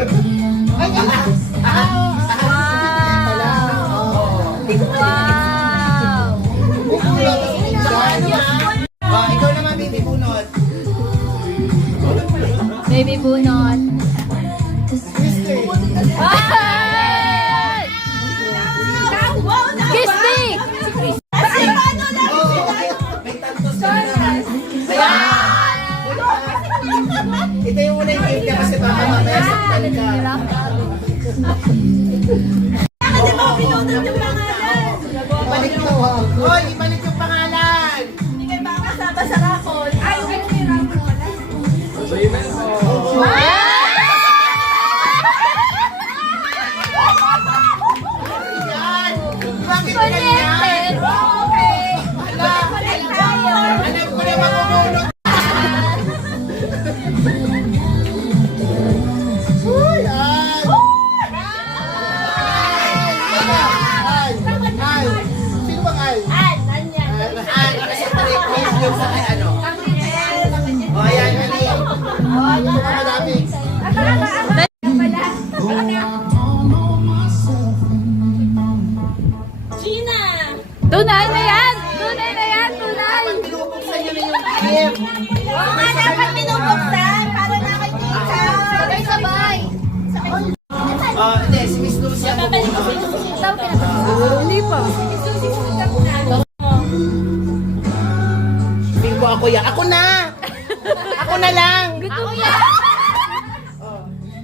Ay, Wow! ikaw naman, baby bunot. Baby bunot. Ay! Kisti! May tantos ka na. Ito yung una yung game ka kasi baka mamaya saktan ka. Hindi mo pinunod yung pangalan. Ibalik mo. Hoy, ibalik yung pangalan. Hindi kayo makakasama sa rakon. Ay, yung may rakon pala. Yan. Bakit Connected! ganyan? Okay. Ala, Connect tayo. alam ko na mamumulot. Uy, ay. Ay. Ay. Sino bang ay? An, nanyan. Ay, kasi trip yung sa kay ano. O, ayan, ano yun? Ito ka madami. Gina! Tunay na yan! Tunay na yan! Tunay! Binubuksan nyo na yung gift. Oo nga, dapat binubuksan para nakikita. Sabay-sabay! Hindi, si Miss Lucy ang bubunot. Hindi pa. Feel ko ako yan. Ako na! Ako na lang! Gusto ko yan!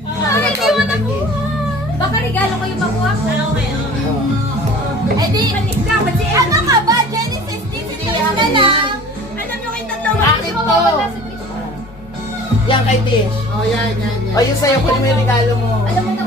Bakit di mo nakuha? Baka regalo ko yung makuha ko. Okay, Eh di, ano ka ba? Genesis, this ka lang. Alam nyo kayong tatlo. Bakit to? Yan kay Tish. O, yan. O, yung sa'yo, kung may regalo mo. Alam mo na